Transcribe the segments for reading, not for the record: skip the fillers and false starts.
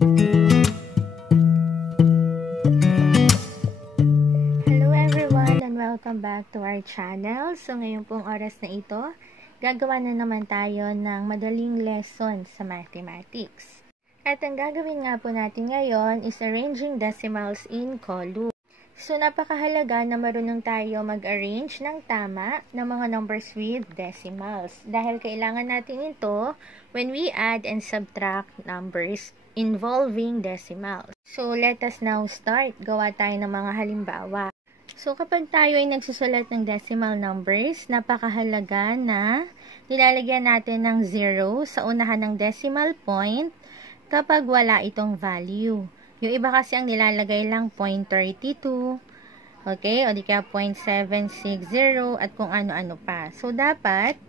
Hello everyone and welcome back to our channel. So ngayon pong oras na ito, gagawa na naman tayo ng madaling lesson sa mathematics. At ang gagawin nga po natin ngayon is arranging decimals in column. So napakahalaga na marunong tayo mag-arrange ng tama ng mga numbers with decimals. Dahil kailangan natin ito when we add and subtract numbers involving decimals. So let us now start. Gawa tayo ng mga halimbawa. So kapag tayo ay nagsusulat ng decimal numbers, napakahalaga na nilalagyan natin ng 0 sa unahan ng decimal point kapag wala itong value. Yung iba kasi ang nilalagay lang 0.32, okay, o di kaya 0.760 at kung ano-ano pa. So dapat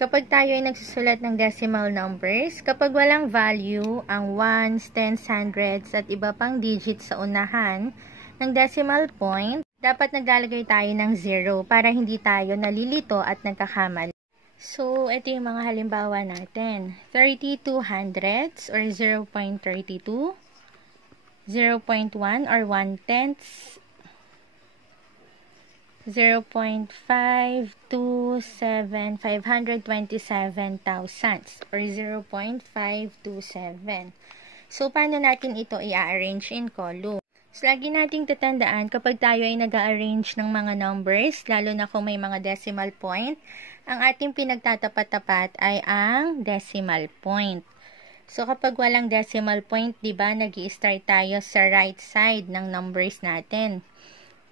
kapag tayo ay nagsusulat ng decimal numbers, kapag walang value, ang ones, tens, hundreds at iba pang digits sa unahan ng decimal point, dapat naglalagay tayo ng 0 para hindi tayo nalilito at nagkakamali. So, ito yung mga halimbawa natin. 32 hundredths or 0.32, 0.1 or 1/10, 0.527 527 thousandths or 0.527. So, paano natin ito i-arrange in column? So, lagi nating tatandaan kapag tayo ay nag-arrange ng mga numbers, lalo na kung may mga decimal point, ang ating pinagtatapat-tapat ay ang decimal point. So, kapag walang decimal point, diba, nag-i-start tayo sa right side ng numbers natin.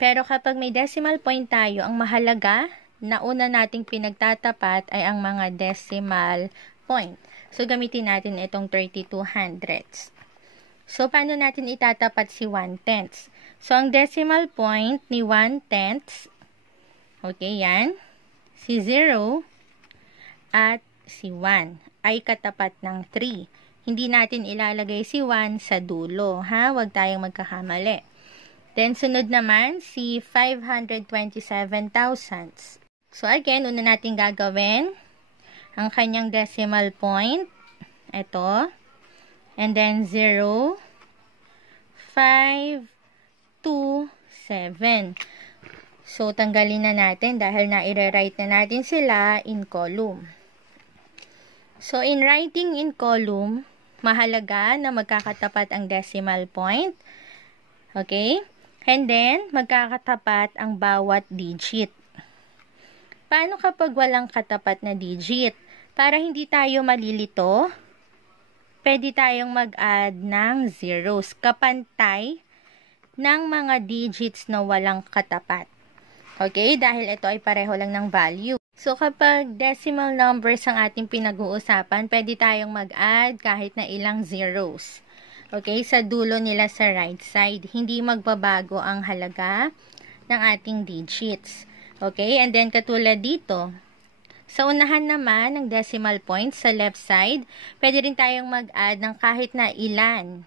Pero kapag may decimal point tayo, ang mahalaga na una nating pinagtatapat ay ang mga decimal point. So, gamitin natin itong 32 hundredths. So, paano natin itatapat si 1/10? So, ang decimal point ni 1/10, okay, yan, si 0 at si 1 ay katapat ng 3. Hindi natin ilalagay si 1 sa dulo, ha? Huwag tayong magkakamali. Then, sunod naman, si 527 thousandths. So, again, una natin gagawin ang kanyang decimal point. Ito. And then, 0, 5, 2, 7. So, tanggalin na natin dahil na-i-rewrite na natin sila in column. So, in writing in column, mahalaga na magkakatapat ang decimal point. Okay? And then, magkakatapat ang bawat digit. Paano kapag walang katapat na digit? Para hindi tayo malilito, pwede tayong mag-add ng zeros, kapantay ng mga digits na walang katapat. Okay? Dahil ito ay pareho lang ng value. So, kapag decimal numbers ang ating pinag-uusapan, pwede tayong mag-add kahit na ilang zeros. Okay? Sa dulo nila sa right side. Hindi magbabago ang halaga ng ating digits. Okay? And then, katulad dito, sa unahan naman ng decimal point sa left side, pwede rin tayong mag-add ng kahit na ilan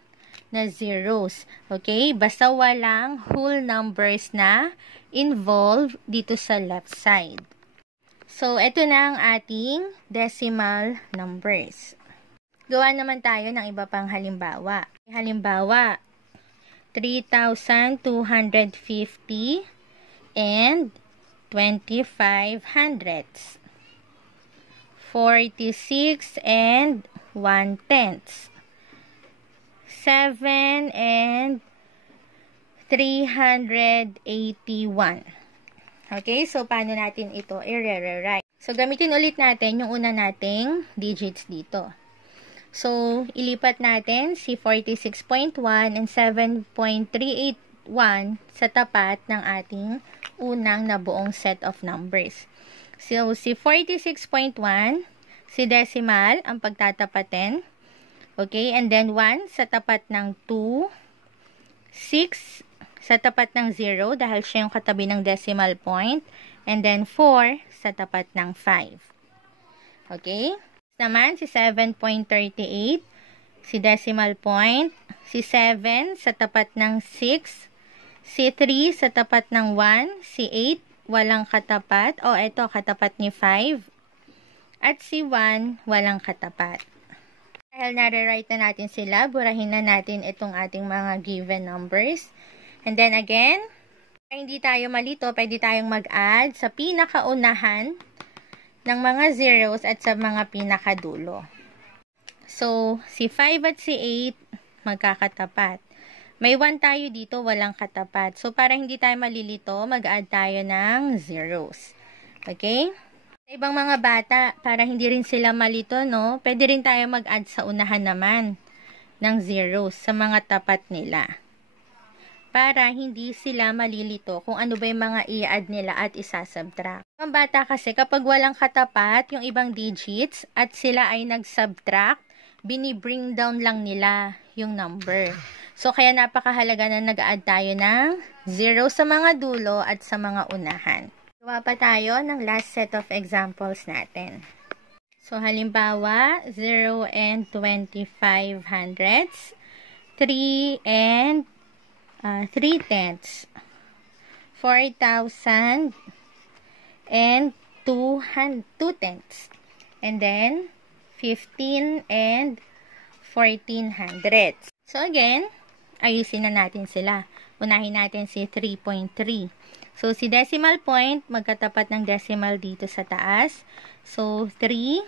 na zeros. Okay? Basta walang whole numbers na involved dito sa left side. So, ito na ang ating decimal numbers. Gawa naman tayo ng iba pang halimbawa. Halimbawa, 3,250 and 25 hundredths. 46 and 1/10. 7 and 381. Okay, so paano natin ito i-rewrite? So, gamitin ulit natin yung una nating digits dito. So, ilipat natin si 46.1 and 7.381 sa tapat ng ating unang nabuong set of numbers. So, si 46.1, si decimal ang pagtatapatin. Okay, and then 1 sa tapat ng 2, 6 sa tapat ng 0 dahil siya yung katabi ng decimal point, and then 4 sa tapat ng 5. Okay? Naman, si 7.38, si decimal point, si 7 sa tapat ng 6, si 3 sa tapat ng 1, si 8 walang katapat, o ito katapat ni 5, at si 1 walang katapat. Dahil nare-write na natin sila, burahin na natin itong ating mga given numbers. And then again, hindi tayo malito, pwede tayong mag-add sa pinakaunahan ng mga zeros at sa mga pinakadulo. So, si 5 at si 8, magkakatapat. May 1 tayo dito, walang katapat. So, para hindi tayo malilito, mag-add tayo ng zeros. Okay? Sa ibang mga bata, para hindi rin sila malito, no? Pwede rin tayo mag-add sa unahan naman ng zeros sa mga tapat nila. Para hindi sila malilito kung ano ba yung mga i-add nila at isa-subtract. Ang bata kasi, kapag walang katapat yung ibang digits at sila ay nag-subtract, bini-bring down lang nila yung number. So, kaya napakahalaga na nag-add tayo ng 0 sa mga dulo at sa mga unahan. Gawa pa tayo ng last set of examples natin. So, halimbawa, 0 and 25 hundredths, 3 and 3 tenths, 4,000 and 2 tenths, and then 15 and 14 hundredths. So, again, ayusin na natin sila. Unahin natin si 3.3. So, si decimal point, magkatapat ng decimal dito sa taas. So, 3.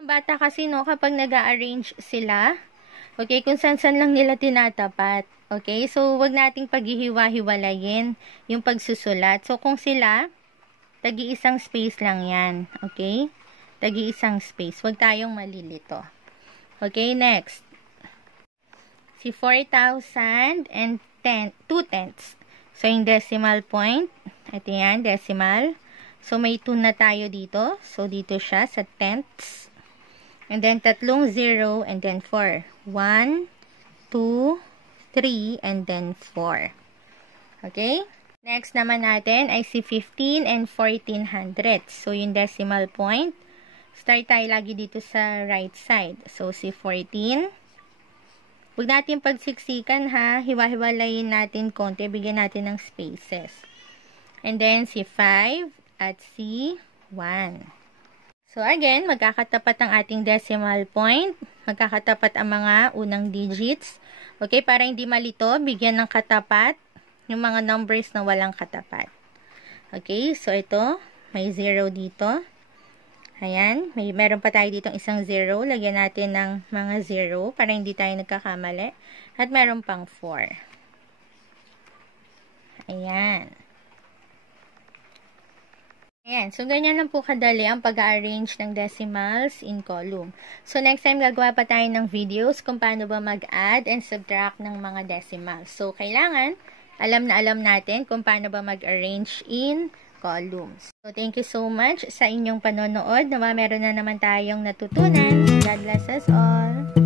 Ang bata kasi, no, kapag nag-a-arrange sila, okay, kung saan-saan lang nila tinatapat. Okay, so, wag nating paghihiwa-hiwalayin yung pagsusulat. So, kung sila, tagi-isang space lang yan. Okay? Tagi-isang space. Wag tayong malilito. Okay, next. Si 4,000 and 2 tenths. So, yung decimal point, ito yan, decimal. So, may 2 na tayo dito. So, dito siya sa tenths. And then, 3 0, and then 4. 1, 2, 3, and then 4. Okay? Next naman natin ay si 15 and 14 hundredths. So, yung decimal point, start tayo lagi dito sa right side. So, si 14. Huwag natin pagsiksikan ha. Hiwa-hiwalayin natin konti. Bigyan natin ng spaces. And then, si 5 at si 1. So, again, magkakatapat ang ating decimal point. Magkakatapat ang mga unang digits. Okay, para hindi malito, bigyan ng katapat yung mga numbers na walang katapat. Okay, so ito, may 0 dito. Ayan, meron pa tayo ditong isang 0. Lagyan natin ng mga 0 para hindi tayo nagkakamali. At meron pang 4. Ayan. Ayan, so ganyan lang po kadali ang pag-arrange ng decimals in column. So next time gagawa pa tayo ng videos kung paano ba mag-add and subtract ng mga decimals. So kailangan alam natin kung paano ba mag-arrange in columns. So thank you so much sa inyong panonood. Nawa meron na naman tayong natutunan. God bless us all.